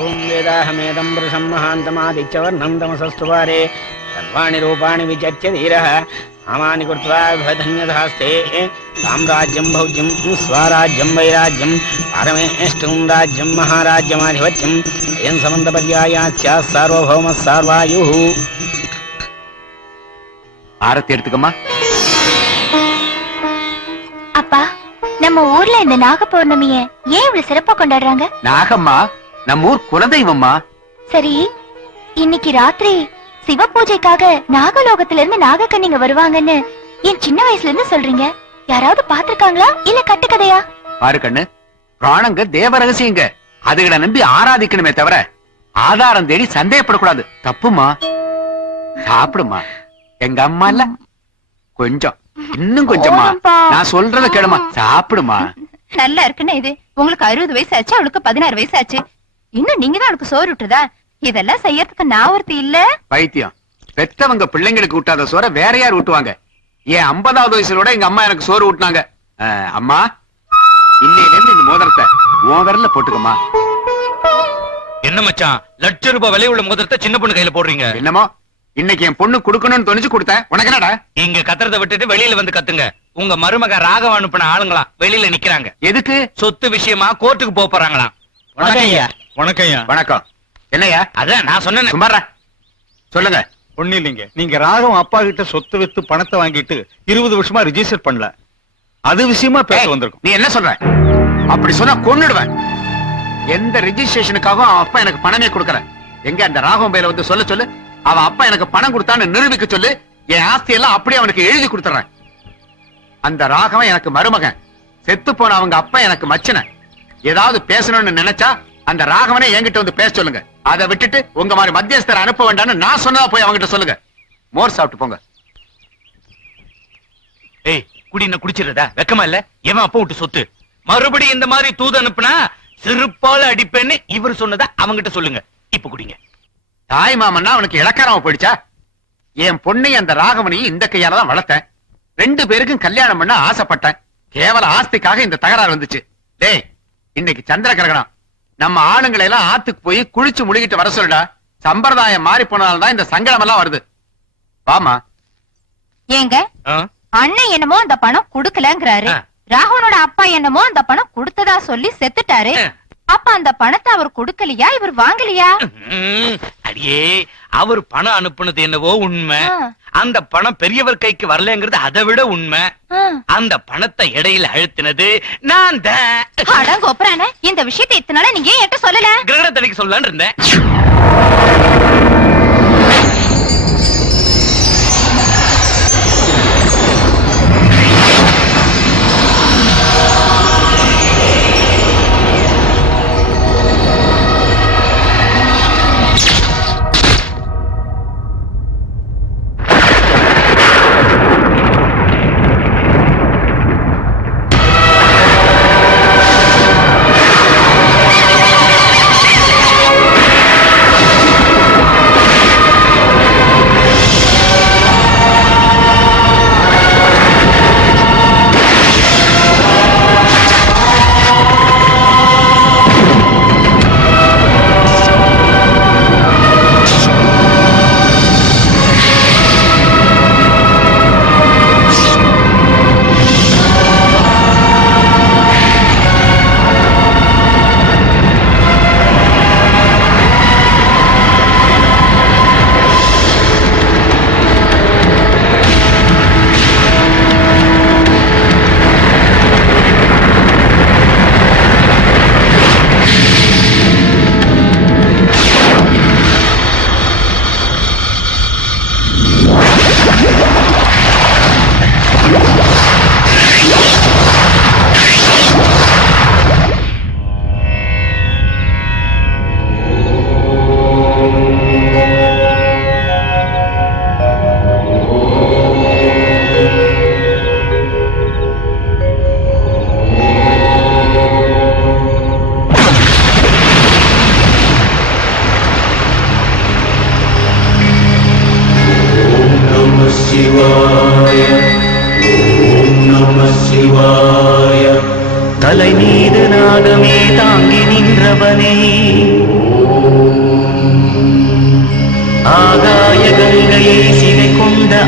ओम वेदाहमेदं वृषं महान्तमादित्यवर्णं तमसस्तुवारे सर्वाणि रूपाणि विचर्य धीरः आमानि कृत्वा भधन्यधास्ते साम्राज्यं भौज्यं स्वराज्यं वैराज्यं पारमेष्टं राज्यं महाराज्यमाधिपत्यं अयं समन्तपर्यायास्य सार्वभौमः सार्वायुः ஆரத்தி எடுத்துக்கம்மா. அப்பா, நம்ம ஊர்ல இந்த நாக பௌர்ணமிய ஏன் இவ்வளவு சிறப்பா கொண்டாடுறாங்க? நாகம்மா நம்ம ஊர் குலதெய்வம்மா. சரி, இன்னைக்கு ராத்திரி சிவ பூஜைக்காக நாகலோகத்துல இருந்து நாகக்கன்னிங்க வருவாங்கன்னு என் சின்ன வயசுல இருந்து சொல்றீங்க. யாராவது பாத்திருக்காங்களா இல்ல கட்டுக்கதையா? பாரு கண்ணு, பிராணங்க தேவ ரகசியங்க. அதுகளை நம்பி ஆராதிக்கணுமே தவிர ஆதாரம் தேடி சந்தேகப்படக்கூடாது. தப்புமா. சாப்பிடுமா. எங்க அம்மா இல்ல கொஞ்சம் இன்னும் கொஞ்சமா நான் சொல்றத கேளுமா. சாப்பிடுமா. நல்லா இருக்குன்னு இது உங்களுக்கு 60 வயசு ஆச்சு, அவளுக்கு 16 வயசு ஆச்சு. இன்னும் நீங்க தான் அவளுக்கு சோறு விட்டுதா? இதெல்லாம் செய்யறதுக்கு நான் ஒருத்தி இல்ல. பைத்தியம். பெத்தவங்க பிள்ளைங்களுக்கு ஊட்டாத சோற வேற யார் ஊட்டுவாங்க? ஏன் 50வது வயசுல எங்க அம்மா எனக்கு சோறு ஊட்டினாங்க. அம்மா, இன்னையில இருந்து இந்த மோதிரத்தை உன் விரல்ல போட்டுக்கமா. என்ன மச்சான், லட்ச ரூபாய் விலை உள்ள மோதிரத்தை சின்ன பொண்ணு கையில போடுறீங்க? என்னமோ இன்னைக்கு என் பொண்ணு குடுக்கணும்னு தோணிச்சு கொடுத்தேன். உனக்கு என்னடா? இங்க கத்துறதை விட்டுட்டு வெளியில வந்து கத்துங்க. உங்க மருமக ராகவ அனுப்பின ஆளுங்களாம் வெளியில நிக்கிறாங்க. எதுக்கு? சொத்து விஷயமா கோர்ட்டுக்கு போறாங்களாம். வணக்கம். என்னையா? அதான் நான் சொன்னேன். சும்மாரா சொல்லுங்க. ஒண்ணு இல்லைங்க, நீங்க ராகவன் அப்பா கிட்ட சொத்து வித்து பணத்தை வாங்கிட்டு 20 வருஷமா ரிஜிஸ்டர் பண்ணல. அது விஷயமா பேச வந்திருக்கும். நீ என்ன சொல்ற? அப்படி சொன்னா கொன்னுடுவேன். எந்த ரிஜிஸ்ட்ரேஷனுக்காகவும் அவன் அப்பா எனக்கு பணமே கொடுக்கற. எங்க அந்த ராகவன் பேர்ல வந்து சொல்ல சொல்லு. அவன் அப்பா எனக்கு பணம் கொடுத்தான்னு நிரூபிக்க சொல்லு. என் ஆஸ்தி எல்லாம் அப்படியே அவனுக்கு எழுதி கொடுத்துறேன். அந்த ராகவன் எனக்கு மருமகன். செத்து போன அவங்க அப்பா எனக்கு மச்சன. ஏதாவது பேசணும்னு நினைச்சா அந்த ராகவனே என்கிட்ட வந்து பேச சொல்லுங்க. அதை விட்டுட்டு உங்க மாதிரி மத்தியஸ்தரை அனுப்ப வேண்டாம்னு நான் சொன்னதா போய் அவங்கிட்ட சொல்லுங்க. மோர் சாப்பிட்டு போங்க. ஏய், குடி என்ன குடிச்சிருதா? வெக்கமா இல்ல? எவன் அப்பா விட்டு சொத்து மறுபடியும் இந்த மாதிரி தூது அனுப்புனா சிறுப்பால அடிப்பேன்னு இவர் சொன்னதா அவங்கிட்ட சொல்லுங்க. இப்ப குடிங்க. தாய் மாமன்னா அவனுக்கு இலக்காரமா போயிடுச்சா? என் பொண்ணை அந்த ராகவனையும் இந்த கையால தான் வளர்த்தேன். 2 பேருக்கும் கல்யாணம் பண்ண ஆசைப்பட்டேன். கேவல ஆஸ்திக்காக இந்த தகராறு வந்துச்சு. டேய், இன்னைக்கு சந்திர கிரகணம். நம்ம ஆளுங்களை எல்லாம் ஆத்துக்கு போய் குளிச்சு முழுகிட்டு வர சொல்லுடா. சம்பிரதாயம் மாறி போனால்தான் இந்த சங்கடம் எல்லாம் வருது. வாமா. ஏங்க, அண்ணன் என்னமோ அந்த பணம் குடுக்கலங்கிறாரு. ராகவனோட அப்பா என்னமோ அந்த பணம் கொடுத்ததா சொல்லி செத்துட்டாரு. அப்ப அந்த பணத்தை அவர் கொடுக்கலையா, இவர் வாங்கலையா? அடியே, அவர் பணம் அனுப்புனது என்னவோ உண்மை. அந்த பணம் பெரியவர் கைக்கு வரலங்கிறது அதை விட உண்மை. அந்த பணத்தை இடையில அழுத்தினது நான் தான். அடங்கோப்பரான இந்த விஷயத்தை இத்தனை நாளா நீங்க என்கிட்ட சொல்லல. கிரகணத்தனைக்கு சொல்லலான்னு இருந்தேன்.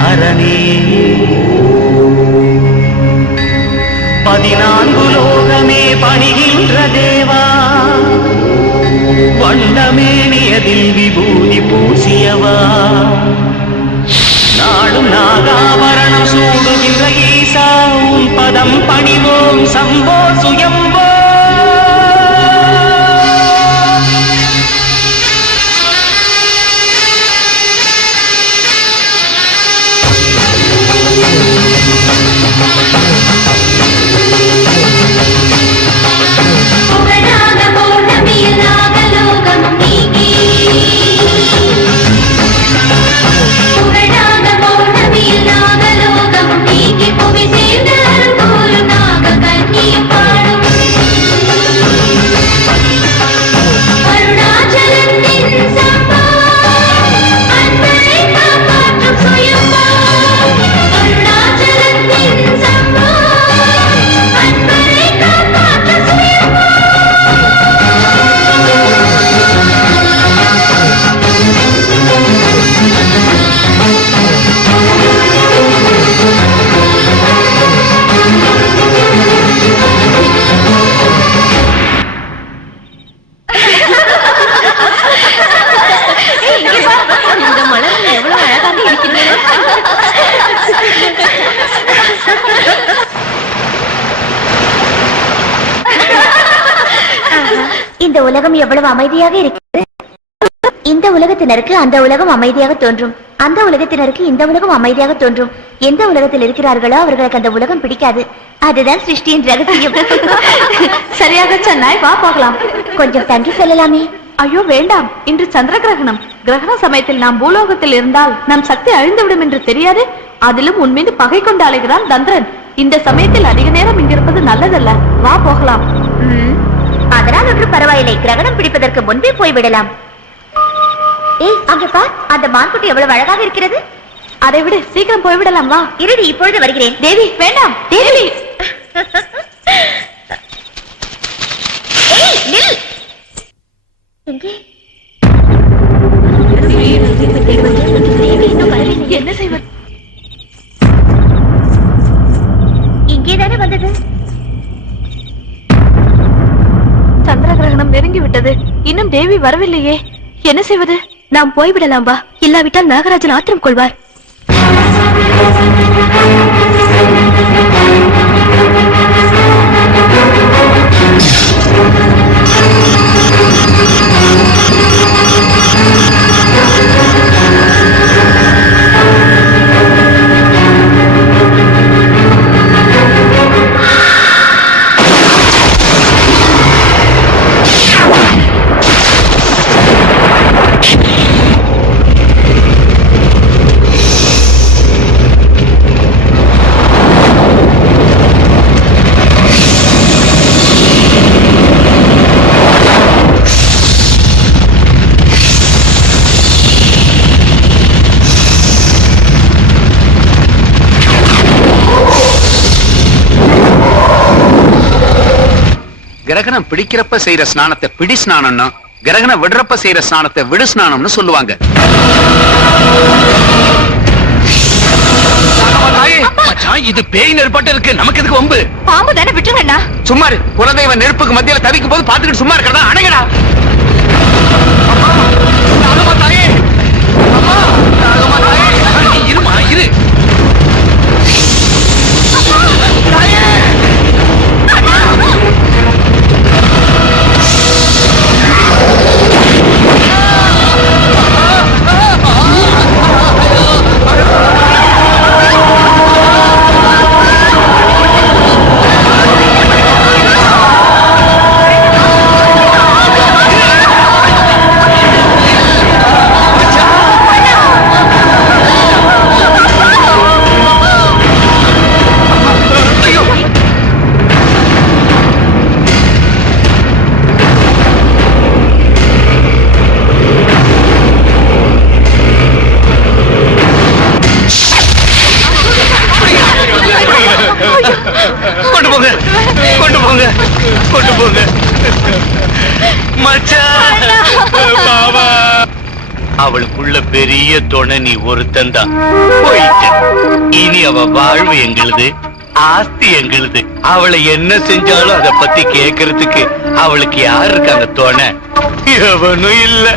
அரனே 14 லோகமே பணிகின்ற தேவா வண்டமேனியதில் விபூதி பூசியவா நாடும் நாகாபரணம் சூடுகின்ற ஈசா உன் பதம் பணிவோம் சம்போ சுயம்போ இந்த உலகம் எவ்வளவு அமைதியாக இருக்கிறது. இந்த உலகத்தினருக்கு அந்த உலகம் அமைதியாக தோன்றும், அந்த உலகத்தினருக்கு இந்த உலகம் அமைதியாக தோன்றும். எந்த உலகத்தில் இருக்கிறார்களோ அவர்களுக்கு அந்த உலகம் பிடிக்காது. அதுதான் சிருஷ்டியின் ரகசியம். சரியாக சொன்னாய், வா போகலாம். கொஞ்சம் தங்கி செல்லலாமே. ஐயோ வேண்டாம், இன்று சந்திர கிரகணம். கிரகண சமயத்தில் நாம் பூலோகத்தில் இருந்தால் நம் சக்தி அழிந்துவிடும் என்று தெரியாது. அதிலும் உன் மீது பகை கொண்டு அலைகிறான் தந்திரன். இந்த சமயத்தில் அதிக நேரம் இங்கிருப்பது நல்லதல்ல. வா போகலாம். அதனால் ஒன்று பரவாயில்லை, கிரகணம் பிடிப்பதற்கு முன்பே போய்விடலாம். ஏய் அங்கே பார், அந்த மான்குட்டி எவ்வளவு அழகாக இருக்கிறது. அதை விட சீக்கிரம் போய்விடலாம். வா இருடி, இப்பொழுது வருகிறேன். தேவி வேண்டாம். தேவி ஏய் நில். என்ன செய்வது? இங்கேதானே வந்தது. சந்திர கிரகணம் நெருங்கி விட்டது, இன்னும் தேவி வரவில்லையே. என்ன செய்வது? நாம் போய்விடலாம் வா, இல்லாவிட்டால் நாகராஜன் ஆத்திரம் கொள்வார். கிரகணம் பிடிக்கிறப்ப செய்யற ஸ்நானத்தை பிடி ஸ்நானம்னு, கிரகணம் விடுறப்ப செய்யற ஸ்நானத்தை விடு ஸ்நானம்னு சொல்லுவாங்க. இது பேய் நெருப்பட்டு இருக்கு, நமக்கு எதுக்கு வம்பு? பாம்பு தானே, விட்டுருங்கண்ணா. சும்மாரு, குலதெய்வ நெருப்புக்கு மத்தியில தவிக்கும் போது பாத்துக்கிட்டு சும்மா இருக்கிறதா? அணைங்கடா. இருமா இரு. அவளுக்குள்ள பெரிய துணை நீ ஒருத்தந்தான். போயிட்ட. இனி அவ வாழ்வு எங்களுது, ஆஸ்தி எங்களுது. அவளை என்ன செஞ்சாலும் அதை பத்தி கேக்குறதுக்கு அவளுக்கு யாரு இருக்காங்க? துணை எவனும் இல்ல.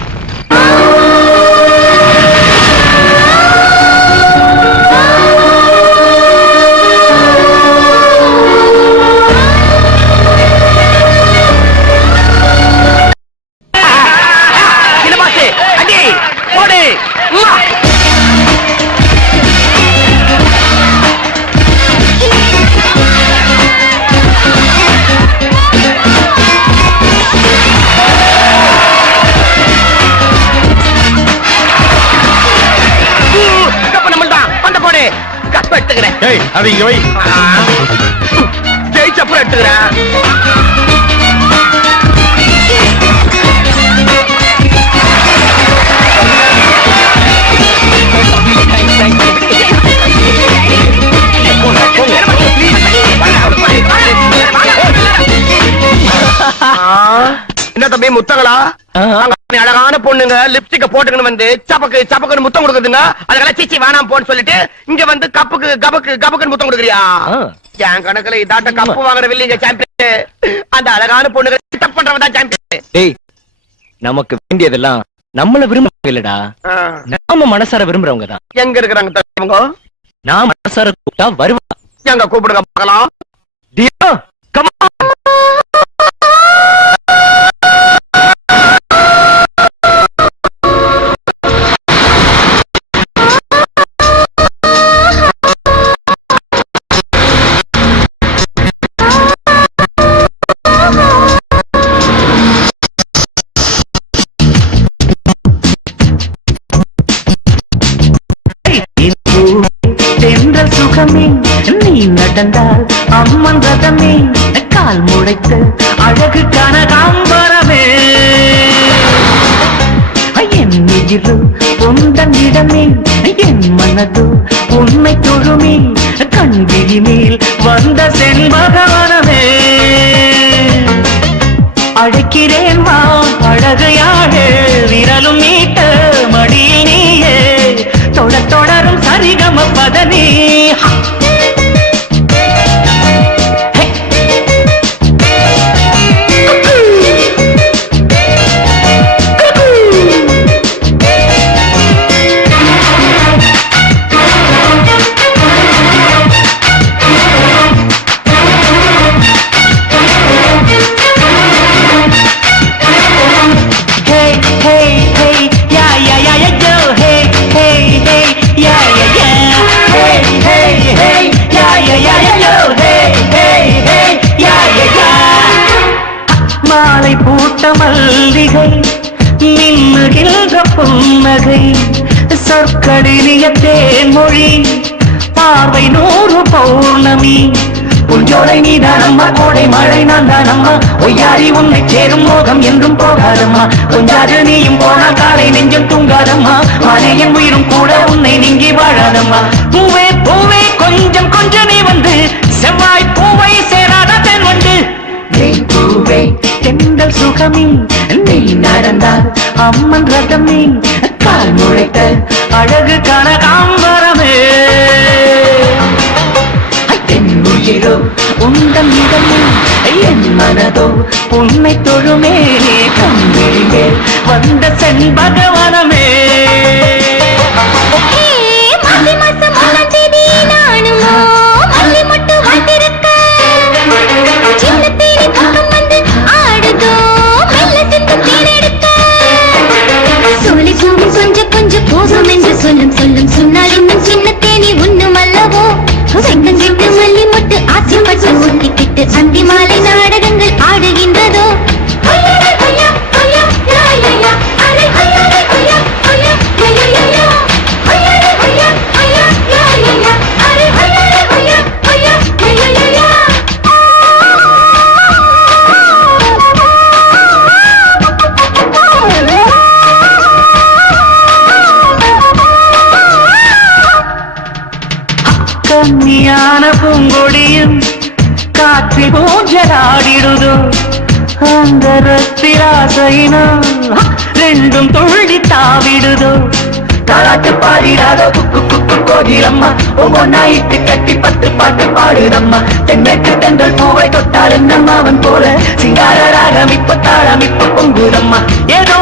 அது இங்க வை. ஜெயிச்சப்புறம் எடுத்துக்கிறேன். என்ன தம்பி முத்தங்களா? அழகான பொண்ணுங்க லிப்ஸ்டிக்க போட்டுக்கணும் வந்து சப்பக்கு சப்பக்குன்னு முத்தம் கொடுக்குதுங்க. அதெல்லாம் சீச்சி வேணாம் போன்னு சொல்லிட்டு இங்க வந்து கப்புக்கு கபக்கு கபக்குன்னு முத்தம் கொடுக்குறியா? என் கணக்குல இதாட்ட கப்பு வாங்குற வில்லிங்க சாம்பியன். அந்த அழகான பொண்ணுங்க தப்பு பண்றவன் தான் சாம்பியன். டேய், நமக்கு வேண்டியதெல்லாம் நம்மள விரும்புறவங்க இல்லடா, நாம மனசார விரும்புறவங்க தான். எங்க இருக்கிறாங்க தெரியுங்க? நான் மனசார கூப்பிட்டா வருவா. எங்க கூப்பிடுங்க பார்க்கலாம். தியா, come on. தென்றல் சுகமே நீ நடந்தால் அம்மன் ரதமே கால் முளைத்து அழகு கனகாம்பரமே என் நெஞ்சிலு உந்தன் இடமே என் மனது உண்மை தொழுமே கண்விழி மேல் வந்த செண்பகவனமே அழைக்கிறேன் வா அழகையாடு விரலும் நீட்ட மடியில் நீயே தொடரும் சரிகம பதனி மாலை பூட்ட மல்லிகை மின்னுகின்ற புன்னகை சொற்களிலிய தேன்மொழி பார்வை 100 பௌர்ணமி புஞ்சோலை நீதானம்மா கோடை மழை நான் தானம்மா ஒய்யாரி உன்னை சேரும் மோகம் என்றும் போகாதம்மா கொஞ்சாது நீயும் போனால் காலை நெஞ்சம் தூங்காதம்மா மனையின் உயிரும் கூட உன்னை நீங்கி வாழாதம்மா பூவே பூவே கொஞ்சம் கொஞ்சம் நீ வந்து செவ்வாய் பூவை சேராத தென் வந்து பூவே தென்றல் சுகமே நீ நடந்தால் அம்மன் ரதமே கால் முளைத்த அழகு கனகாம்பரமே தென் உயிரோ உந்தன் இடமே என் மனதோ உன்னை தொழுமே கண்விழியே வந்த செண்பகவனமே சொல்லும் சொல்லும் சொன்னால் இன்னும் சின்ன தேனி உண்ணும் அல்லவோ செங்கங்கிட்டு மல்லி மொட்டு ஆசைப்பட்டு ஒட்டிக்கிட்டு அந்தி மாலை நாடகங்கள் ஆடுகின்றதோ கன்னியான பூங்கொடியும் காற்றில் ஊஞ்சலாடிடுதோ அந்த ரத்திராசையினா ரெண்டும் துள்ளி தாவிடுதோ தாராட்டு பாடிடாதோ குக்கு குக்கு கோகிலம்மா ஒவ்வொன்னா இட்டு கட்டி 10 பாட்டு பாடுதம்மா தென்மேற்கு தென்றல் பூவை தொட்டால் என்னம்மா அவன் போல சிங்கார ராகம் இப்ப தாளம் இப்ப பொங்குதம்மா ஏதோ